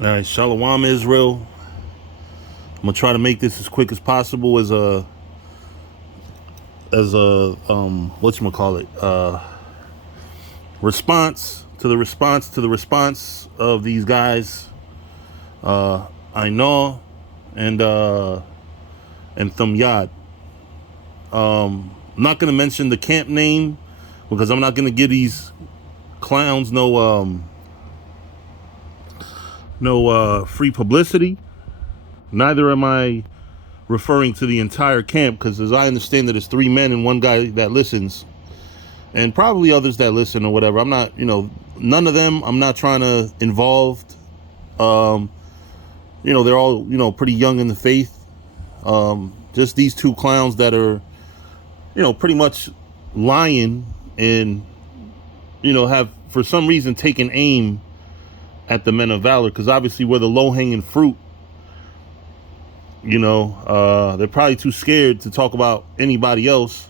All right, Shalom Israel. I'm gonna try to make this as quick as possible as a whatchamacallit, response to the response of these guys, I know, and Thumyad. I'm not gonna mention the camp name because I'm not gonna give these clowns no free publicity. Neither am I referring to the entire camp, because as I understand it, it's 3 men and 1 guy that listens, and probably others that listen or whatever. I'm not, none of them I'm not trying to involve. They're all, pretty young in the faith. Just these 2 clowns that are, pretty much lying and, have for some reason taken aim at the men of valor, because obviously we're the low-hanging fruit. They're probably too scared to talk about anybody else.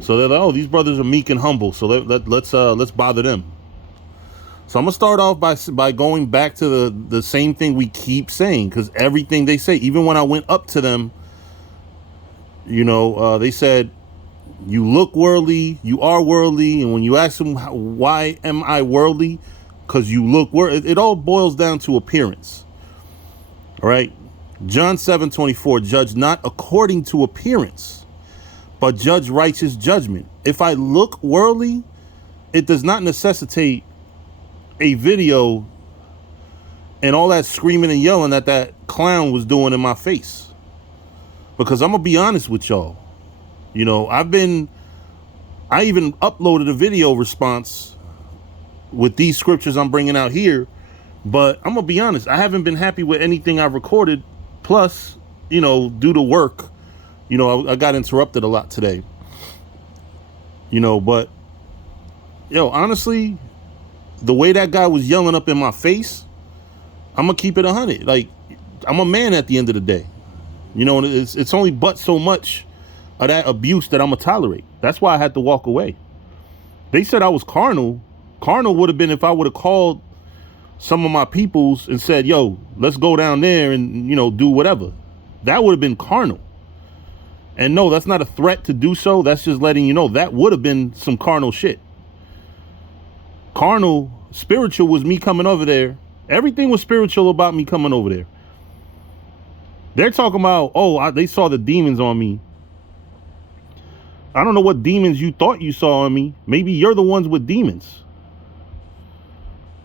So they're like, oh, these brothers are meek and humble, so let's bother them. So I'm gonna start off by going back to the same thing we keep saying, because everything they say, even when I went up to them, they said, you look worldly, you are worldly, and when you ask them, why am I worldly? Because you look worldly. It all boils down to appearance. All right. John 7:24, judge not according to appearance, but judge righteous judgment. If I look worldly, it does not necessitate a video and all that screaming and yelling that clown was doing in my face. Because I'm going to be honest with y'all. I even uploaded a video response with these scriptures I'm bringing out here. But I'm going to be honest, I haven't been happy with anything I've recorded. Plus, due to work, I got interrupted a lot today. But, honestly, the way that guy was yelling up in my face, I'm going to keep it 100. Like, I'm a man at the end of the day. And it's only but so much of that abuse that I'm going to tolerate. That's why I had to walk away. They said I was carnal. Carnal would have been if I would have called some of my peoples and said, yo, let's go down there and, do whatever. That would have been carnal. And no, that's not a threat to do so. That's just letting you know that would have been some carnal shit. Carnal, spiritual was me coming over there. Everything was spiritual about me coming over there. They're talking about, they saw the demons on me. I don't know what demons you thought you saw on me. Maybe you're the ones with demons.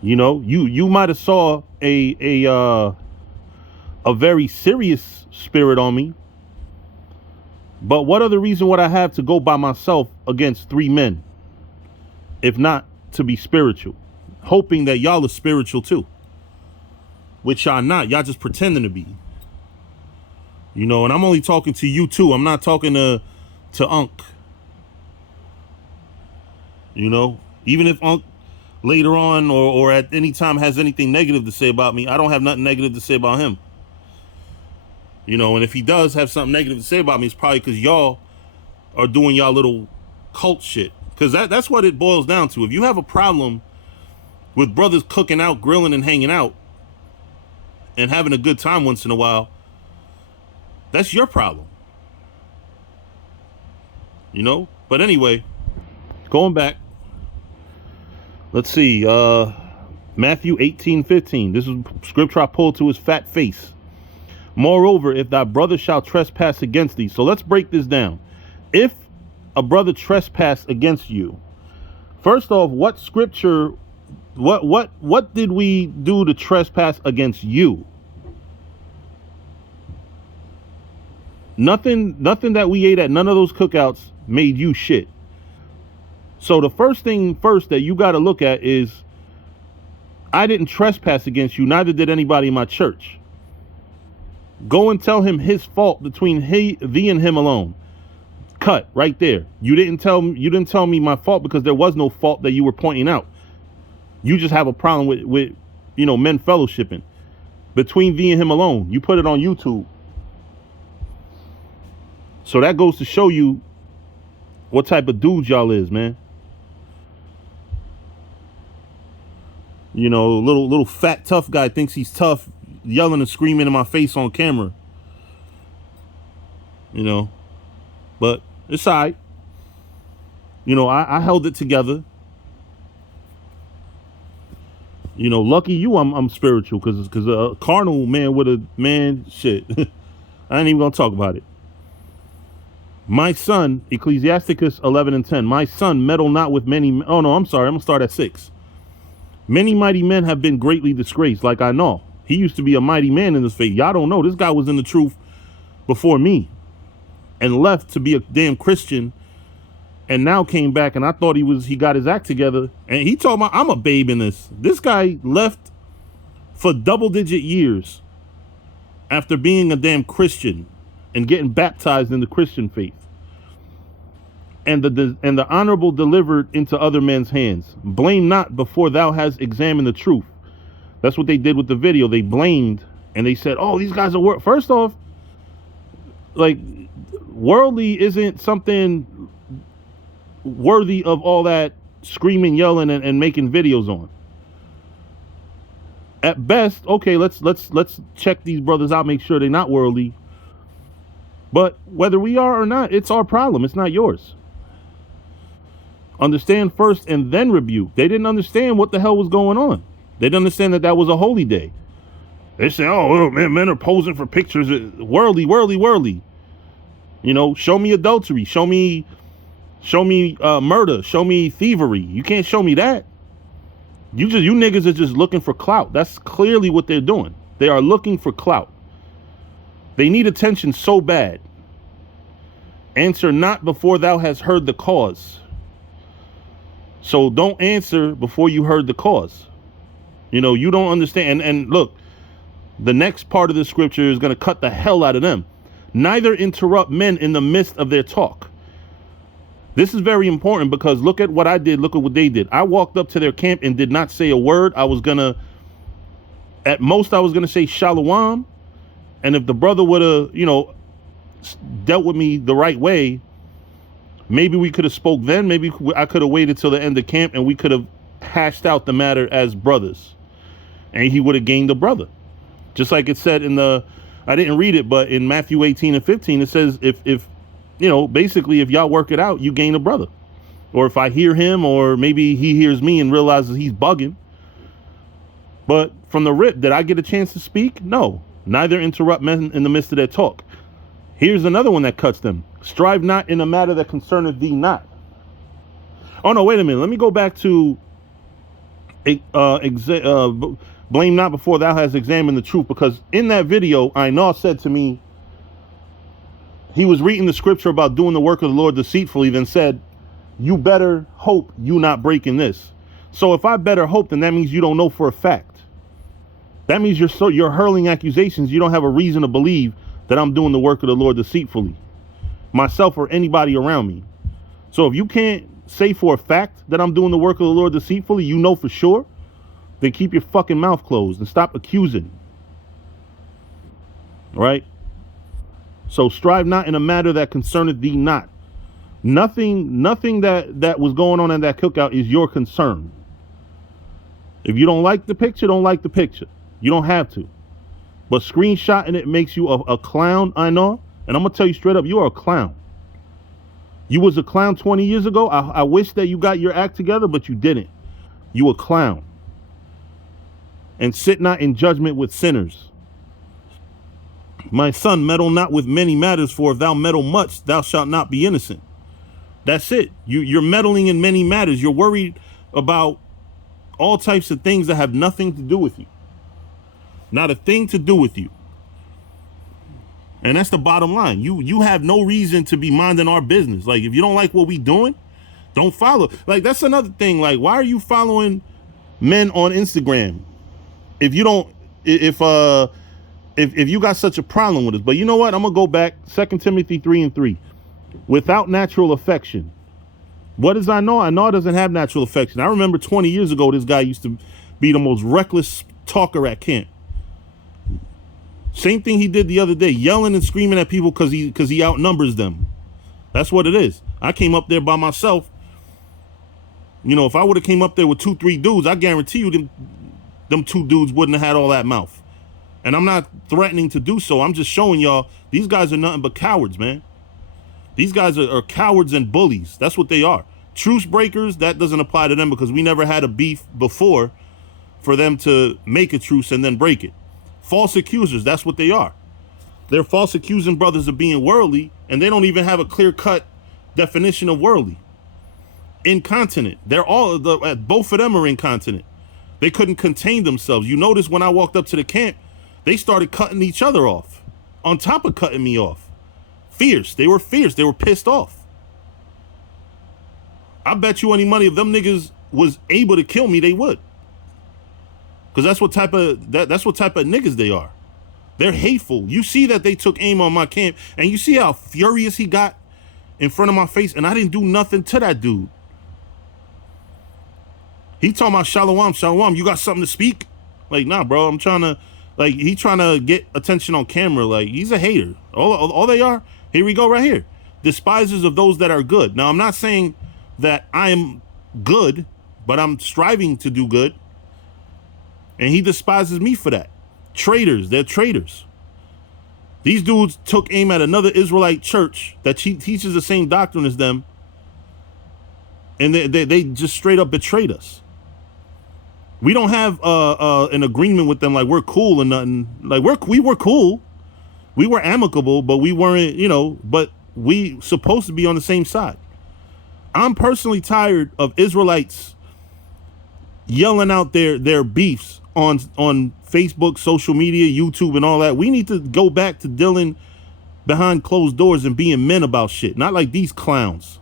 You might have saw a very serious spirit on me. But what other reason would I have to go by myself against 3 men, if not to be spiritual, hoping that y'all are spiritual too, which y'all not. Y'all just pretending to be. And I'm only talking to you too. I'm not talking to Unc. Even if Unc later on or at any time has anything negative to say about me, I don't have nothing negative to say about him. And if he does have something negative to say about me, it's probably because y'all are doing y'all little cult shit. Because that's what it boils down to. If you have a problem with brothers cooking out, grilling, and hanging out and having a good time once in a while, that's your problem. But anyway, going back, let's see, Matthew 18:15. This is scripture I pulled to his fat face. Moreover, if thy brother shall trespass against thee. So let's break this down. If a brother trespass against you, first off, what scripture, what did we do to trespass against you? Nothing that we ate at none of those cookouts made you shit. So the first thing first that you got to look at is, I didn't trespass against you, neither did anybody in my church. Go and tell him his fault between thee and him alone. Cut right there. You didn't tell me my fault, because there was no fault that you were pointing out. You just have a problem with men fellowshipping. Between thee and him alone. You put it on YouTube. So that goes to show you what type of dudes y'all is, man. You know, little fat tough guy thinks he's tough, yelling and screaming in my face on camera. You know, but it's all right. You know, I held it together. You know, lucky you, I'm spiritual, because a carnal man with a man shit. I ain't even gonna talk about it. My son, Ecclesiasticus 11:10. My son, meddle not with many. Oh no, I'm sorry. I'm gonna start at 6. Many mighty men have been greatly disgraced. Like I know, he used to be a mighty man in this faith. Y'all don't know. This guy was in the truth before me, and left to be a damn Christian, and now came back. And I thought he got his act together. And he told me I'm a babe in this. This guy left for double-digit years after being a damn Christian and getting baptized in the Christian faith. And the honorable delivered into other men's hands. Blame not before thou hast examined the truth. That's what they did with the video. They blamed and they said, oh, these guys are first off, like, worldly isn't something worthy of all that screaming, yelling, and making videos on. At best, okay, let's check these brothers out, make sure they're not worldly. But whether we are or not, it's our problem. It's not yours. Understand first and then rebuke. They didn't understand what the hell was going on. They didn't understand that was a holy day. They say, oh, man, men are posing for pictures. Worldly. You know, show me adultery. Show me murder. Show me thievery. You can't show me that. You niggas are just looking for clout. That's clearly what they're doing. They are looking for clout. They need attention so bad. Answer not before thou hast heard the cause. So don't answer before you heard the cause. You know, you don't understand. And look, the next part of the scripture is going to cut the hell out of them. Neither interrupt men in the midst of their talk. This is very important because look at what I did. Look at what they did. I walked up to their camp and did not say a word. At most, I was going to say shalom. And if the brother would have, you know, dealt with me the right way, maybe we could have spoke then. Maybe I could have waited till the end of camp and we could have hashed out the matter as brothers. And he would have gained a brother. Just like it said I didn't read it, but in Matthew 18:15, it says, if you know, basically, if y'all work it out, you gain a brother. Or if I hear him, or maybe he hears me and realizes he's bugging. But from the rip, did I get a chance to speak? No. Neither interrupt men in the midst of their talk. Here's another one that cuts them. Strive not in a matter that concerneth thee not. Oh, no, wait a minute. Let me go back to blame not before thou hast examined the truth. Because in that video, Ainah said to me, he was reading the scripture about doing the work of the Lord deceitfully, then said, you better hope you not breaking this. So if I better hope, then that means you don't know for a fact. That means you're hurling accusations. You don't have a reason to believe that I'm doing the work of the Lord deceitfully, myself or anybody around me. So if you can't say for a fact that I'm doing the work of the Lord deceitfully, you know for sure, then keep your fucking mouth closed and stop accusing. All right? So strive not in a matter that concerneth thee not. Nothing that was going on in that cookout is your concern. If you don't like the picture, don't like the picture. You don't have to. But screenshotting it makes you a clown, I know. And I'm going to tell you straight up, you are a clown. You was a clown 20 years ago. I wish that you got your act together, but you didn't. You a clown. And sit not in judgment with sinners. My son, meddle not with many matters, for if thou meddle much, thou shalt not be innocent. That's it. You're meddling in many matters. You're worried about all types of things that have nothing to do with you. Not a thing to do with you. And that's the bottom line. You have no reason to be minding our business. Like, if you don't like what we doing, don't follow. Like, that's another thing. Like, why are you following men on Instagram if you don't, if you got such a problem with us? But you know what? I'm gonna go back. 2 Timothy 3:3. Without natural affection. What does I know? I know it doesn't have natural affection. I remember 20 years ago, this guy used to be the most reckless talker at camp. Same thing he did the other day, yelling and screaming at people because he outnumbers them. That's what it is. I came up there by myself. You know, if I would have came up there with 2-3 dudes, I guarantee you them two dudes wouldn't have had all that mouth. And I'm not threatening to do so. I'm just showing y'all these guys are nothing but cowards, man. These guys are cowards and bullies. That's what they are. Truce breakers, that doesn't apply to them because we never had a beef before for them to make a truce and then break it. False accusers, that's what they are. They're false accusing brothers of being worldly, and they don't even have a clear-cut definition of worldly. Incontinent. They're all, both of them are incontinent. They couldn't contain themselves. You notice when I walked up to the camp, they started cutting each other off, on top of cutting me off. Fierce. They were fierce. They were pissed off. I bet you any money if them niggas was able to kill me, they would. Because that's what type of niggas they are. They're hateful. You see that they took aim on my camp, and you see how furious he got in front of my face, and I didn't do nothing to that dude. He talking about shalom, shalom. You got something to speak? Like, nah, bro. I'm trying to, like, he trying to get attention on camera. Like, he's a hater. All they are. Here we go right here. Despisers of those that are good. Now, I'm not saying that I am good, but I'm striving to do good. And he despises me for that. Traitors. They're traitors. These dudes took aim at another Israelite church that teaches the same doctrine as them. And they just straight up betrayed us. We don't have an agreement with them like we're cool and nothing. Like we were cool. We were amicable, but we weren't, but we supposed to be on the same side. I'm personally tired of Israelites yelling out their beefs on Facebook, social media, YouTube, and all that. We need to go back to dealing behind closed doors and being men about shit, not like these clowns.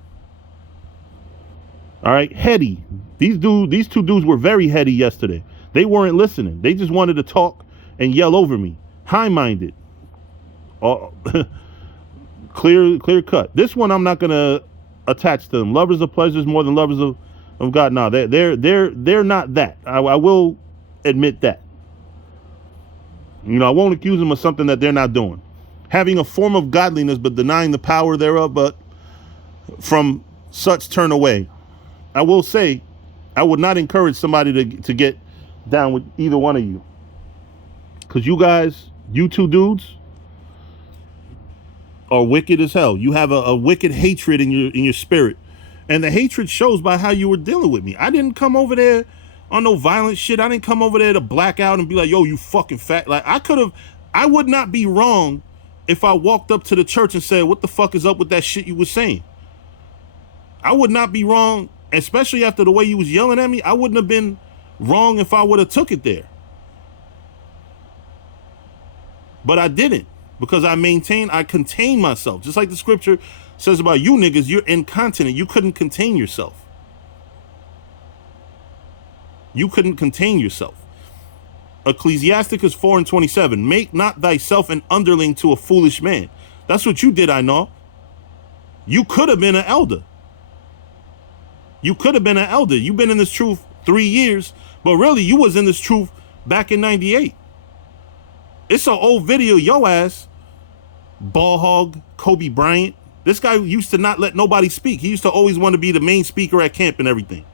All right, heady. These two dudes were very heady yesterday. They weren't listening. They just wanted to talk and yell over me. High-minded. Clear cut. This one I'm not gonna attach to them. Lovers of pleasures more than lovers of God. No, they're not that. I will admit that. I won't accuse them of something that they're not doing. Having a form of godliness but denying the power thereof, but from such turn away. I will say, I would not encourage somebody to get down with either one of you. Because you two dudes, are wicked as hell. You have a wicked hatred in your spirit. And the hatred shows by how you were dealing with me. I didn't come over there on no violent shit. I didn't come over there to black out and be like, yo, you fucking fat. Like, I would not be wrong if I walked up to the church and said, what the fuck is up with that shit you was saying? I would not be wrong, especially after the way you was yelling at me. I wouldn't have been wrong if I would have took it there. But I didn't, because I contained myself. Just like the scripture says about you niggas, you're incontinent. You couldn't contain yourself. You couldn't contain yourself. Ecclesiasticus 4:27. Make not thyself an underling to a foolish man. That's what you did, I know. You could have been an elder. You've been in this truth 3 years, but really you was in this truth back in 98. It's an old video, yo ass, ball hog, Kobe Bryant. This guy used to not let nobody speak. He used to always want to be the main speaker at camp and everything.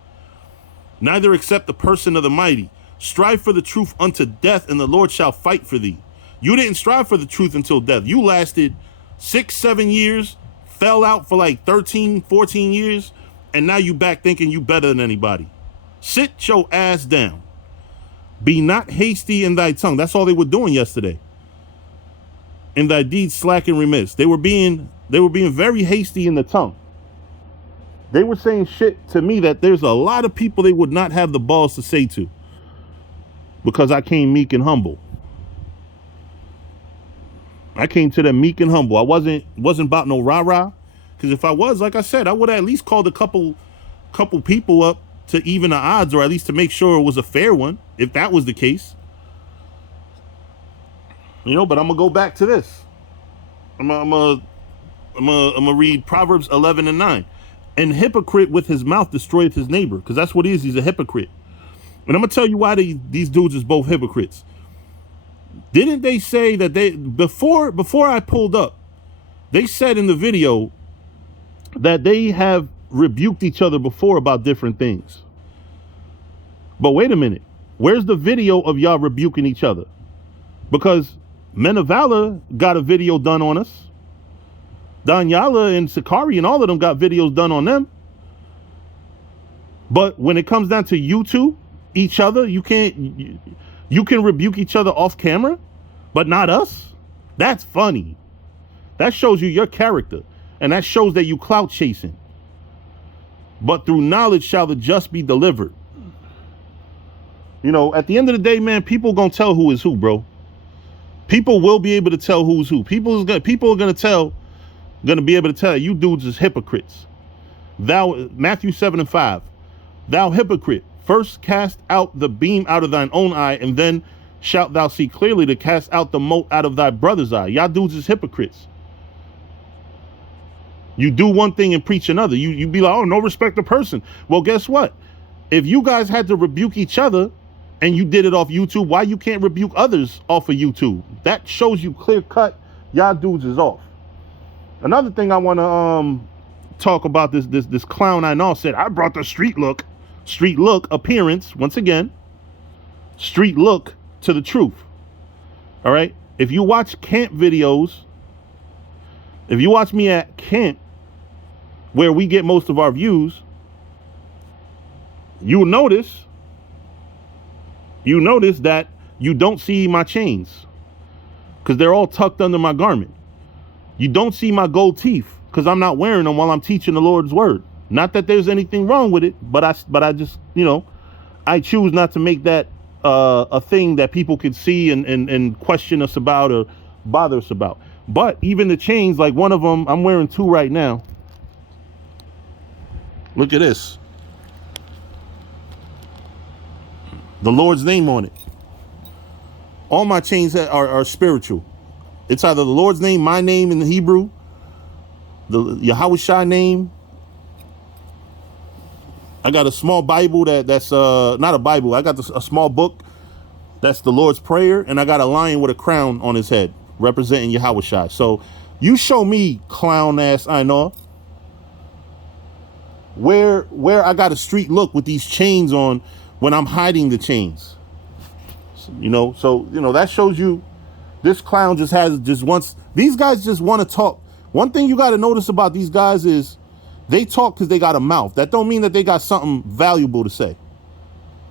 Neither accept the person of the mighty. Strive for the truth unto death, and the Lord shall fight for thee. You didn't strive for the truth until death. You lasted 6-7 years, fell out for like 13-14 years, and now you back thinking you better than anybody. Sit your ass down. Be not hasty in thy tongue. That's all they were doing yesterday. In thy deeds slack and remiss. They were being very hasty in the tongue. They were saying shit to me that there's a lot of people they would not have the balls to say to, because I came meek and humble. I came to them meek and humble. I wasn't about no rah-rah. Because if I was, like I said, I would have at least called a couple people up to even the odds, or at least to make sure it was a fair one, if that was the case. But I'm gonna go back to this. I'm gonna read Proverbs 11:9. An hypocrite with his mouth destroyeth his neighbor, because that's what he is. He's a hypocrite. And I'm gonna tell you why these dudes is both hypocrites. Didn't they say that before I pulled up, they said in the video that they have rebuked each other before about different things. But wait a minute. Where's the video of y'all rebuking each other? Because Men of Valor got a video done on us. Danyala and Sakari and all of them got videos done on them. But when it comes down to you two, each other, you can rebuke each other off camera, but not us. That's funny. That shows you your character. And that shows that you clout chasing. But through knowledge shall the just be delivered. You know, at the end of the day, man, people gonna tell who is who, bro. People will be able to tell who's who. People are gonna be able to tell you dudes is hypocrites. Matthew 7:5. Thou hypocrite, first cast out the beam out of thine own eye, and then shalt thou see clearly to cast out the mote out of thy brother's eye. Y'all dudes is hypocrites. You do one thing and preach another. You be like, oh, no respect of person. Well, guess what? If you guys had to rebuke each other and you did it off YouTube, why you can't rebuke others off of YouTube? That shows you clear cut. Y'all dudes is off. Another thing I want to talk about, this clown I know said, I brought the street look appearance, once again, street look to the truth. All right. If you watch camp videos, if you watch me at camp, where we get most of our views, you'll notice that you don't see my chains because they're all tucked under my garment. You don't see my gold teeth because I'm not wearing them while I'm teaching the Lord's word. Not that there's anything wrong with it, but I just, you know, I choose not to make that a thing that people could see and question us about or bother us about. But even the chains, like one of them, I'm wearing two right now. Look at this. The Lord's name on it. All my chains are spiritual. It's either the Lord's name, my name in the Hebrew, the Yahushua name. I got a small Bible that's not a Bible. I got a small book that's the Lord's Prayer, and I got a lion with a crown on his head representing Yahushua. So you show me, clown ass I know, where I got a street look with these chains on when I'm hiding the chains. You know, so you know that shows you this clown just wants, these guys just want to talk. One thing you got to notice about these guys is they talk because they got a mouth. That don't mean that they got something valuable to say.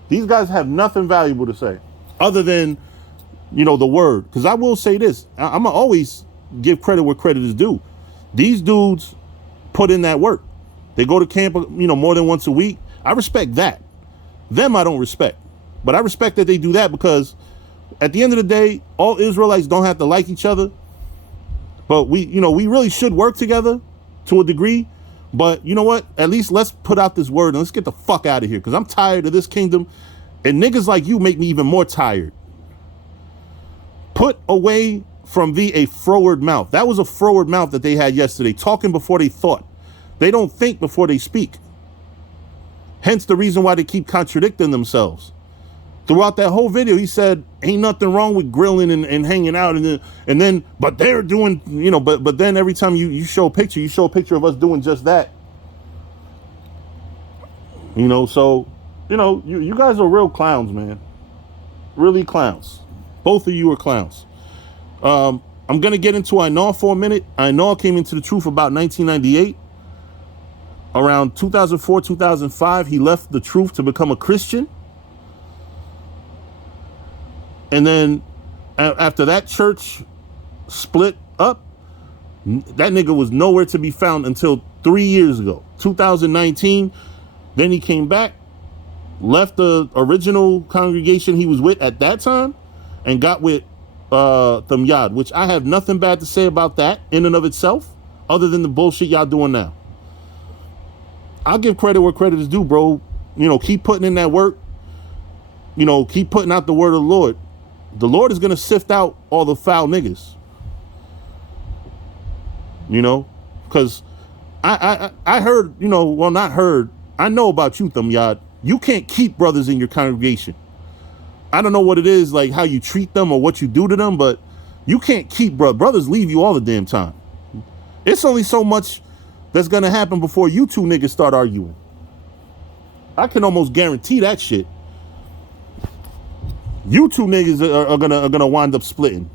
These guys have nothing valuable to say other than, you know, the word. Because I will say this, I'm going to always give credit where credit is due. These dudes put in that work. They go to camp, you know, more than once a week. I respect that. Them I don't respect. But I respect that they do that because at the end of the day, all Israelites don't have to like each other. But we really should work together to a degree. But you know what? At least let's put out this word and let's get the fuck out of here because I'm tired of this kingdom. And niggas like you make me even more tired. Put away from thee a froward mouth. That was a froward mouth that they had yesterday, talking before they thought. They don't think before they speak. Hence the reason why they keep contradicting themselves. Throughout that whole video, he said, ain't nothing wrong with grilling and hanging out. And then, but they're doing, you know, but then every time you show a picture of us doing just that. You know, so, you know, you guys are real clowns, man. Really clowns. Both of you are clowns. I'm going to get into Ainur for a minute. Ainur came into the truth about 1998. Around 2004, 2005, he left the truth to become a Christian. And then after that church split up, that nigga was nowhere to be found until 3 years ago, 2019. Then he came back, left the original congregation he was with at that time, and got with Thamyad, which I have nothing bad to say about that in and of itself, other than the bullshit y'all doing now. I'll give credit where credit is due, bro. You know, keep putting in that work. You know, keep putting out the word of the Lord. The Lord is going to sift out all the foul niggas. You know, because I heard, you know, well, not heard. I know about you, Thamyad. You can't keep brothers in your congregation. I don't know what it is, like how you treat them or what you do to them, but you can't keep brothers leave you all the damn time. It's only so much that's going to happen before you two niggas start arguing. I can almost guarantee that shit. You two niggas are gonna wind up splitting.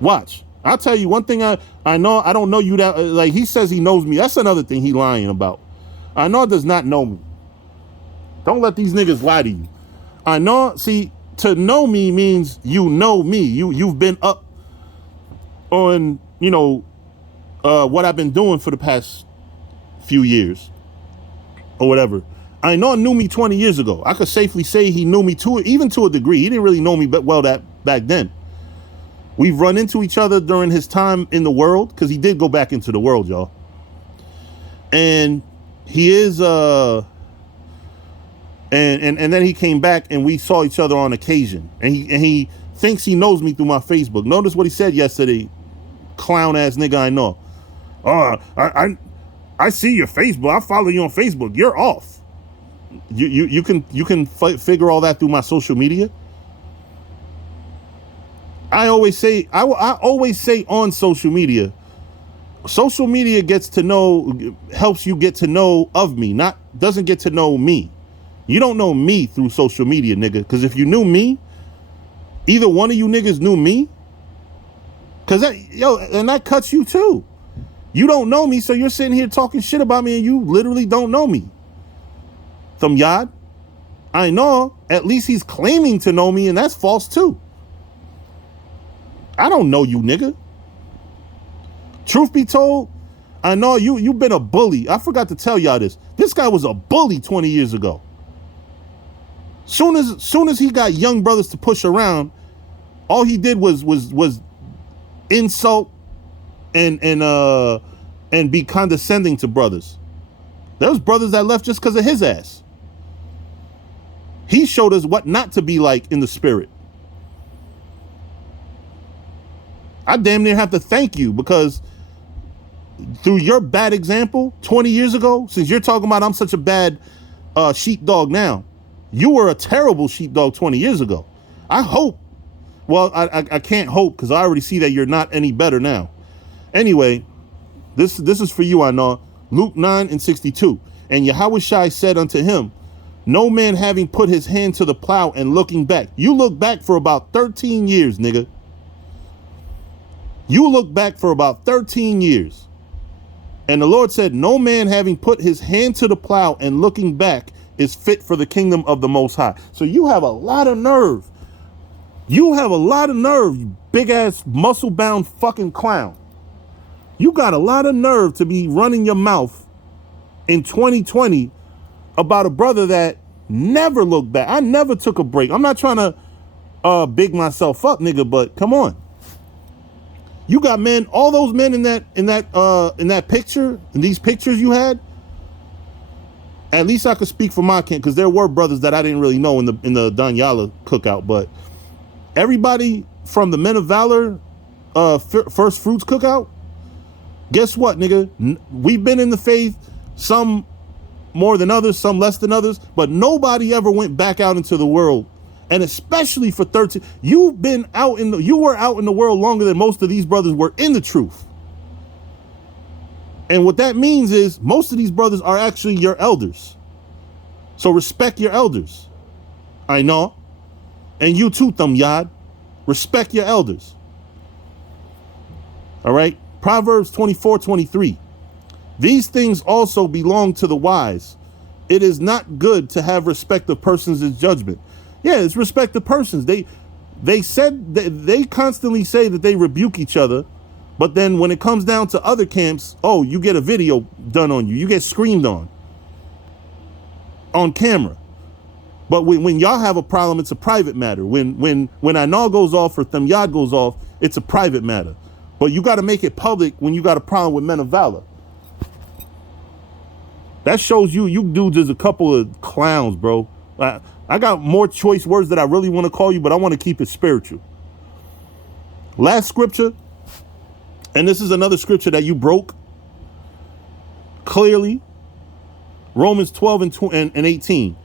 Watch. I'll tell you one thing. I know. I don't know you that like he says he knows me. That's another thing he lying about. I know does not know me. Don't let these niggas lie to you. I know. See, to know me means you know me. You've been up on what I've been doing for the past few years or whatever. I know knew me 20 years ago. I could safely say he knew me even to a degree. He didn't really know me well that back then. We've run into each other during his time in the world because he did go back into the world, y'all. And he is and then he came back and we saw each other on occasion. And he thinks he knows me through my Facebook. Notice what he said yesterday, clown ass nigga I know. Oh, I see your Facebook. I follow you on Facebook. You're off. You can figure all that through my social media. I always say on social media gets to know, helps you get to know of me, doesn't get to know me. You don't know me through social media, nigga. Because if you knew me, either one of you niggas knew me. Because that cuts you too. You don't know me, so you're sitting here talking shit about me and you literally don't know me. Yad, I know, at least he's claiming to know me, and that's false too. I don't know you, nigga. Truth be told, I know you've been a bully. I forgot to tell y'all this. This guy was a bully 20 years ago. Soon as he got young brothers to push around, all he did was insult and be condescending to brothers. There was brothers that left just because of his ass. He showed us what not to be like in the spirit. I damn near have to thank you because through your bad example 20 years ago, since you're talking about I'm such a bad sheepdog now, you were a terrible sheepdog 20 years ago. I hope. Well, I can't hope because I already see that you're not any better now. Anyway, this is for you, I know. Luke 9:62. And Yahushua said unto him, no man having put his hand to the plow and looking back. You look back for about 13 years, nigga. You look back for about 13 years. And the Lord said, no man having put his hand to the plow and looking back is fit for the kingdom of the Most High. So you have a lot of nerve. You have a lot of nerve, you big ass muscle bound fucking clown. You got a lot of nerve to be running your mouth in 2020 about a brother that never looked back. I never took a break. I'm not trying to big myself up, nigga, but come on. You got men, all those men in that picture, in these pictures you had. At least I could speak for my camp, because there were brothers that I didn't really know in the Danyala cookout, but everybody from the Men of Valor First Fruits cookout, guess what, nigga? We've been in the faith, some more than others, some less than others, but nobody ever went back out into the world. And especially for 13, you were out in the world longer than most of these brothers were in the truth. And what that means is most of these brothers are actually your elders. So respect your elders. I know. And you too, Yad. Respect your elders. All right. Proverbs 24:23. These things also belong to the wise. It is not good to have respect of persons as judgment. Yeah, it's respect of persons. They constantly say that they rebuke each other, but then when it comes down to other camps, oh, you get a video done on you. You get screamed on camera. But when y'all have a problem, it's a private matter. When Anal goes off or Thamyad goes off, it's a private matter. But you got to make it public when you got a problem with Men of Valor. That shows you dudes is a couple of clowns, bro. I got more choice words that I really want to call you, but I want to keep it spiritual. Last scripture, and this is another scripture that you broke clearly. Romans 12 and 18.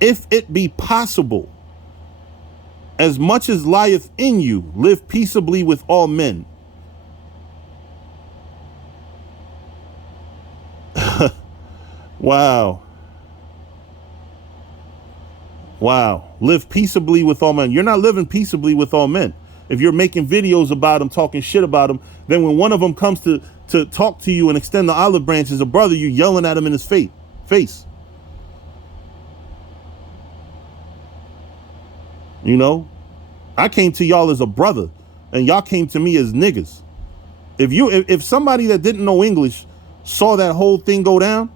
If it be possible, as much as lieth in you, live peaceably with all men. Wow. Wow. Live peaceably with all men. You're not living peaceably with all men. If you're making videos about them, talking shit about them, then when one of them comes to talk to you and extend the olive branch as a brother, you're yelling at him in his face. You know, I came to y'all as a brother and y'all came to me as niggas. If somebody that didn't know English saw that whole thing go down,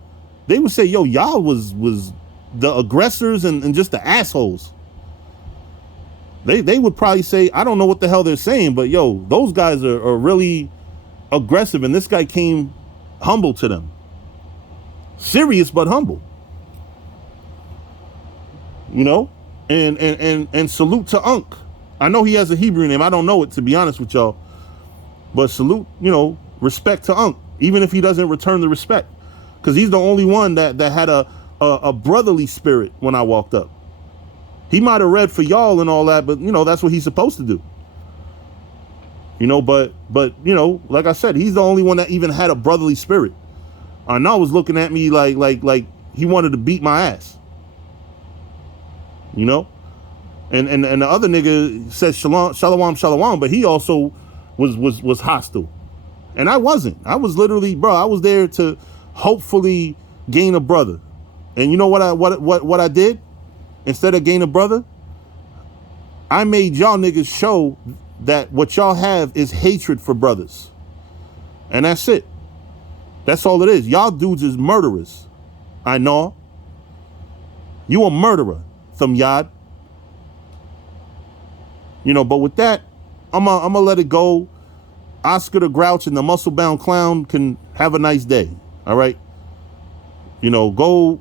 they would say, yo, y'all was the aggressors and just the assholes. They would probably say, I don't know what the hell they're saying, but yo, those guys are really aggressive, and this guy came humble to them. Serious but humble. You know? And salute to Unc. I know he has a Hebrew name. I don't know it, to be honest with y'all. But salute, you know, respect to Unc, even if he doesn't return the respect. Because he's the only one that had a brotherly spirit when I walked up. He might have read for y'all and all that, but, you know, that's what he's supposed to do. You know, but you know, like I said, he's the only one that even had a brotherly spirit. Arnaud was looking at me like he wanted to beat my ass. You know? And the other nigga said shalom, but he also was hostile. And I wasn't. I was literally, bro, I was there to hopefully gain a brother. And you know what I did? Instead of gain a brother, I made y'all niggas show that what y'all have is hatred for brothers. And that's it. That's all it is. Y'all dudes is murderers. I know. You a murderer, Thumyad. You know, but with that, I'm gonna let it go. Oscar the Grouch and the muscle-bound clown can have a nice day. All right. You know, go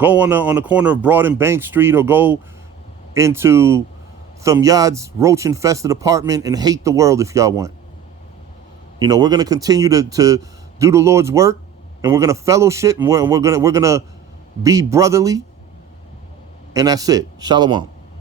on the corner of Broad and Bank Street, or go into Thumyad's roach-infested apartment and hate the world if y'all want. You know, we're gonna continue to do the Lord's work, and we're gonna fellowship, and we're gonna be brotherly, and that's it. Shalom.